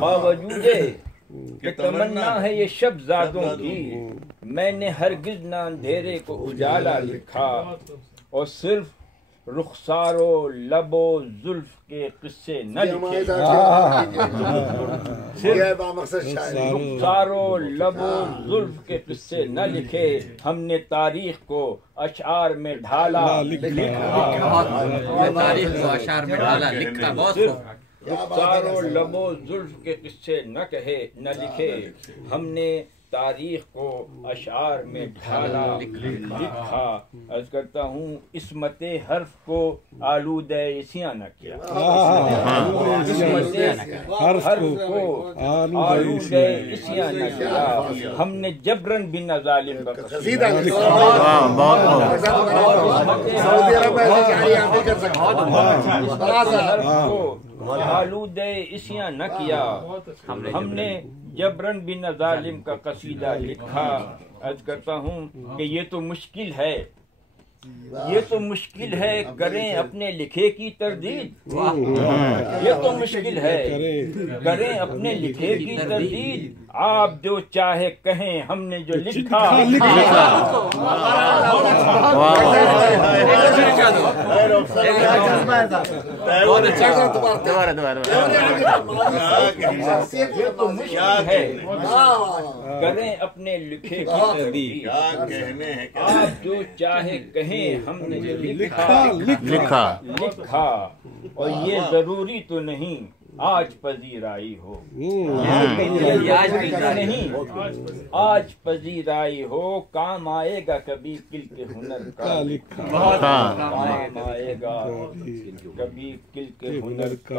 باوجود کہ تمنا ہے یہ شب زادوں کی، میں نے ہرگز نہ اندھیرے کو اجالا لکھا، اور صرف رخسار و لب و زلف کے قصے نہ لکھے، صرف رخسار و لب و زلف کے قصے نہ لکھے، ہم نے تاریخ کو اشعار میں ڈھالا لکھا، رخسار و لب و زلف کے قصے نہ لکھے، ہم نے تاریخ کو اشعار میں ڈھالا لکھا، عرض کرتا ہوں عصمت حرف کو آلودہ عصیاں نہ کیا، عصمت حرف کو آلودہ عصیاں نہ کیا، ہم نے جبرن بھی نہ ظالم کا قصیدہ لکھا، آلودہ عصیاں نہ کیا، ہم نے جبرن بن ظالم کا قصیدہ لکھا، عرض کرتا ہوں کہ یہ تو مشکل ہے، یہ تو مشکل ہے کریں اپنے لکھے کی تردید، یہ تو مشکل ہے کریں اپنے لکھے کی تردید، آپ جو چاہے کہیں ہم نے جو لکھا یہ تو مشکل ہے کریں اپنے لکھے کی تردید، آپ جو چاہے کہیں ہم نے جو لکھا، اور یہ ضروری تو نہیں آج پذیرائی ہو، نہیں آج پذیرائی ہو، کام آئے گا کبھی کل کے ہنر کا، کام آئے گا کبھی کل کے ہنر کا۔